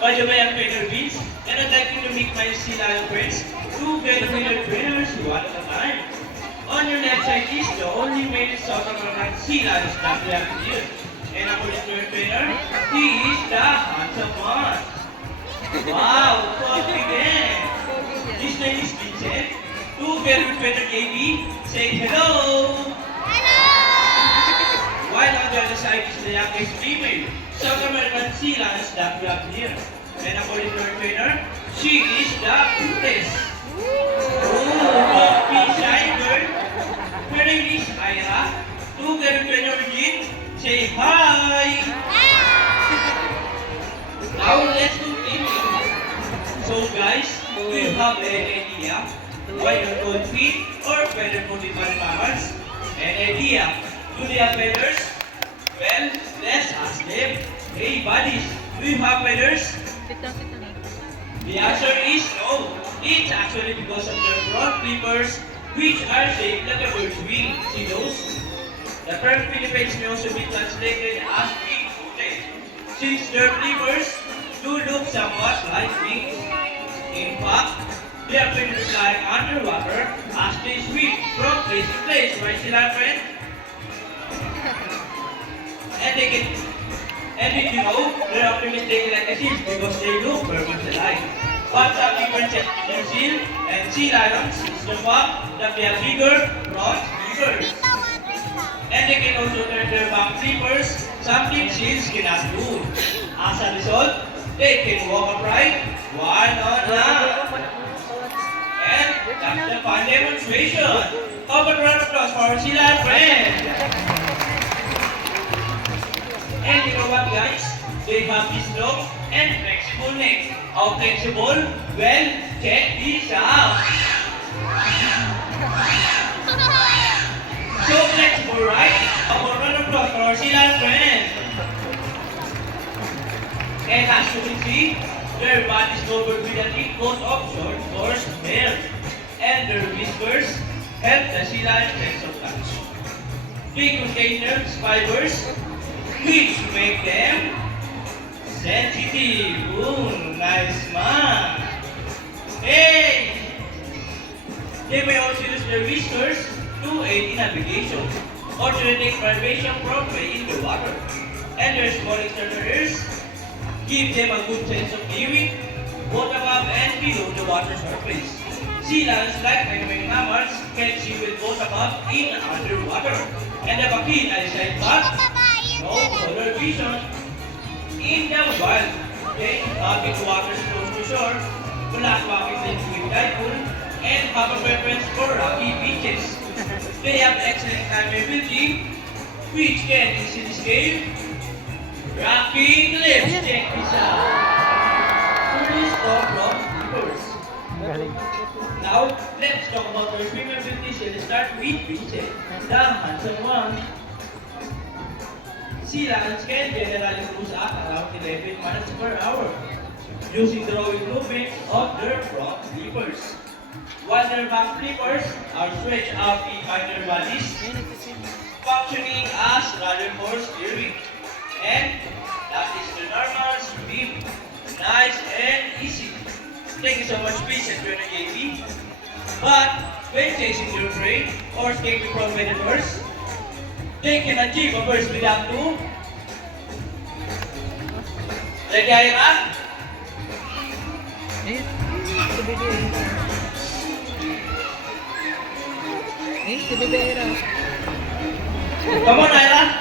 By the way, I'm Trainer Vince, and I'd like you to meet my sea lion friends, two better trainers, one at a time. On your left side is the only male South American sea lions that we have here. And according to your trainer, he is the handsome one. Wow, confident. His name is Vincent. Two very good trainer KB. Say hello. While on the other side is the youngest female South American sea lions that we have here. And according to her trainer, she is the cutest. Oh, be shy girl. Her name is Ira. Together with trainer Jean, say hi. Now let's do thinking. So guys, do you have any idea why you're called feet or feather-footed mammals? An idea? Do they have feathers? Well, let's ask them. Hey buddies, do you have feathers? The answer is no. It's actually because of their front flippers, which are shaped like a bird's wing. See those? The term Philippines may also be translated as wing-footed, since their flippers do look somewhat like wings. In fact, they are pretty like underwater as they swim from place to place, right, sila friend? And did you know, they're often mistaken like a seal because they look very much alike. But some differences between seal and sea lions is the fact that they have bigger front flippers. And they can also turn their back flippers, something seals cannot do. As a result, they can walk upright, one on one. And that's the fun demonstration. How about a round of applause for our sea lion friend? And you know what guys? They have this long and flexible neck. How flexible? Well, check this out. So flexible, right? How about a round of applause for our sea lion friend? And as you can see, their body is covered with a thick coat of short, coarse hair. And their whiskers help the sea lion sense of touch. They contain nerve fibers, which make them sensitive. Ooh, nice man. Hey! They may also use their whiskers to aid in navigation or to detect vibration from way in the water. And their small external ears give them a good sense of viewing both above and below the water surface. Sea lions, like many mammals, can see with both above and underwater. And have a keen eyesight but no color vision. In the wild, they inhabit waters close to shore, flat walking with tide pool, and have a preference for rocky beaches. They have excellent climbability, which can easily scale rocky cliffs. Check this out. Tourists talk from flippers. Now, let's talk about our swimmer abilities. Let's start with Vincent, the handsome one. Sea lions can generally cruise at around 11 miles per hour using the rowing movements of their front flippers, while their back flippers are stretched out behind their bodies, functioning as rudder for steering. And that is the normal swim. Nice and easy. Thank you so much, Vincent, for the JP. But when chasing their prey or escaping from predators, they can achieve a burst speed up to. Ready, Ira? Come on, Ira.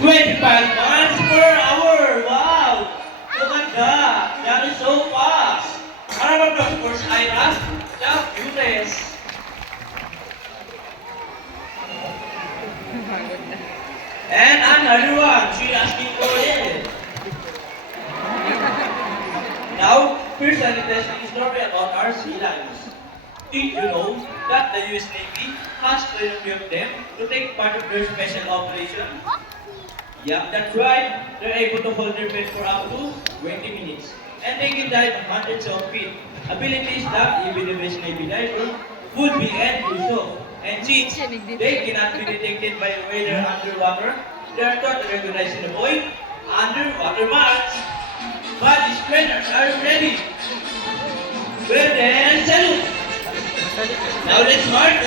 25 miles per hour. Wow! Look at that. That is so fast. How about of course, Ira? The cutest. And another one. She asking for it. Now, here's an interesting story about our sea lions. Did you know that the US Navy has trained few of them to take part of their special operation? Yeah, that's right. They're able to hold their breath for up to 20 minutes. And they can dive hundreds of feet. Abilities that even the best Navy diver would be envious of. And since they cannot be detected by the radar underwater, they are taught to recognize in the void underwater march. Body sprinters are ready. Well then, salute. Now let's march.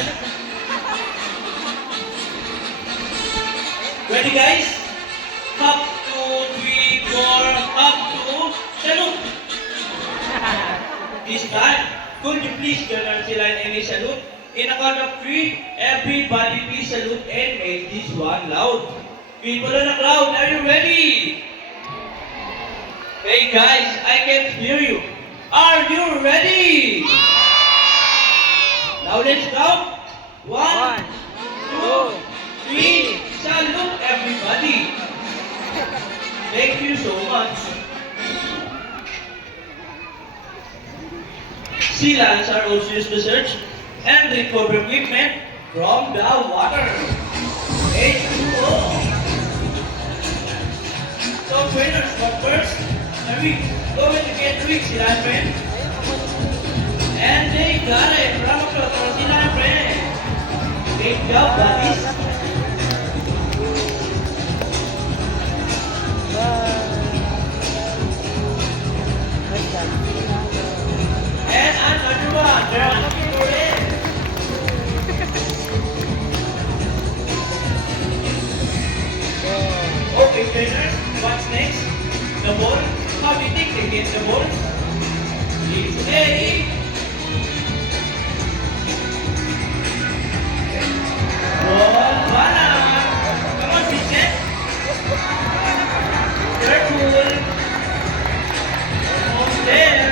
Ready guys? Up, 2, 3, 4, up, 2, salute. This time, could you please join our line and salute? In a count of 3, everybody please salute and make this one loud. People in the crowd, are you ready? Hey guys, I can't hear you. Are you ready? Now let's count. 1, 2, 3, salute everybody. Thank you so much. Sea lions are also used to search and recover equipment from the water. H2O. So trainers, but first, Rick, go and get Rick, sea lion friend. And they got it. Round of applause for sea lion friend. Great job, buddies. And another one. They're looking for it. Okay, trainers, what's next? The ball. How do you think they get the ball? Hey! Ball, balance! Come on, Vincent! Careful! Almost there!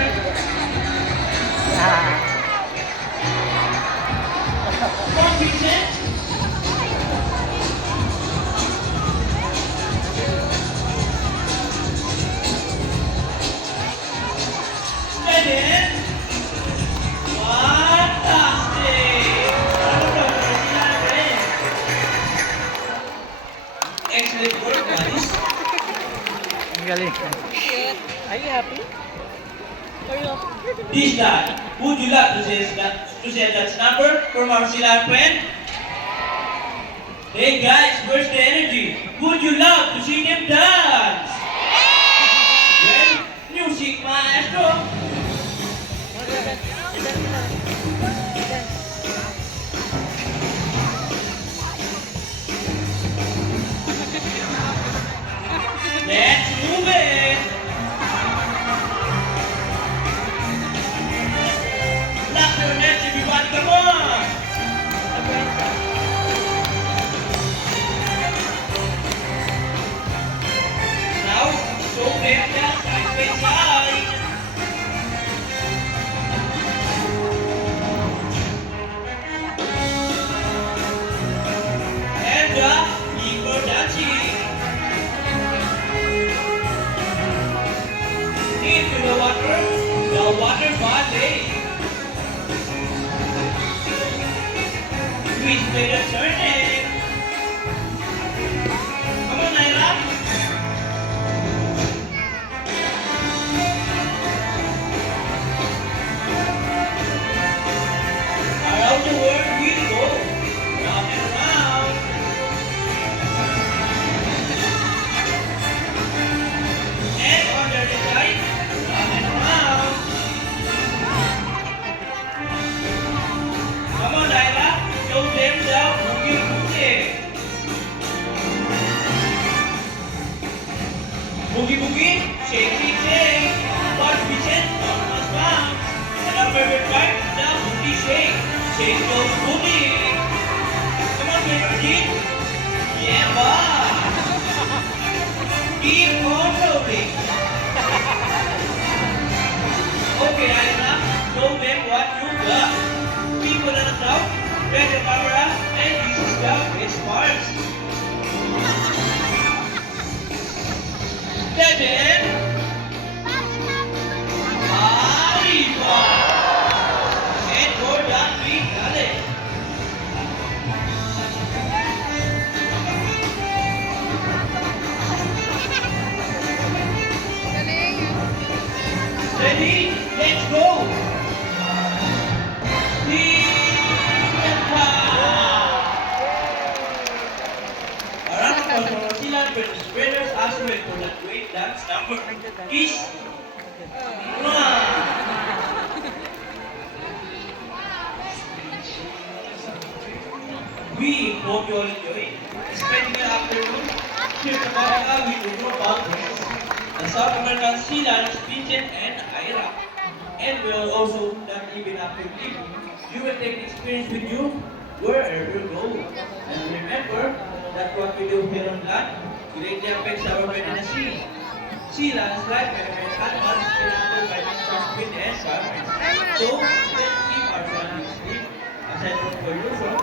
Come on, Vincent! Steady! Fantastic! Excellent work, buddies. Ang galing. Are you happy? Are you happy? This guy, would you like to say that number from our Sila friend? Hey guys, where's the energy? Would you love to see them dance? Well, music maestro. Let's move it. Clap your hands, everybody, come on. Now, show them that side by side. And equal dancing. Into the water ballet. Please play the surname. Come on, Naira. Around the world we go, round and round. And on the other side, round and round. Come on, Naira. Show them the boogie boogie. Boogie boogie, shake it, shake. But we said almost bounce. And our favorite part, the boogie shake. Shake those boogie. Come on, favorite kid. Yeah, boy. Keep on rolling. Okay, Aina, show them what you got. People in the crowd, grab your camera, and this is the best part. Seven. Arriba. And for that, we got it. Ready? Let's go. Alright, for Silan, British Raiders as well. for that great dance number. Kiss! Mwah! We hope you all enjoy spending your afternoon here to Baraga with your group of friends, the South American Sea Lions, Vincent and Ira. And we will also, that even after leaving, you will take the experience with you wherever you go. And remember that what we do here on land greatly affects our men in the sea. Sea lions, like elephant animals, can affect by transmit the environment. So, let's keep our surroundings clean. Aside from pollution,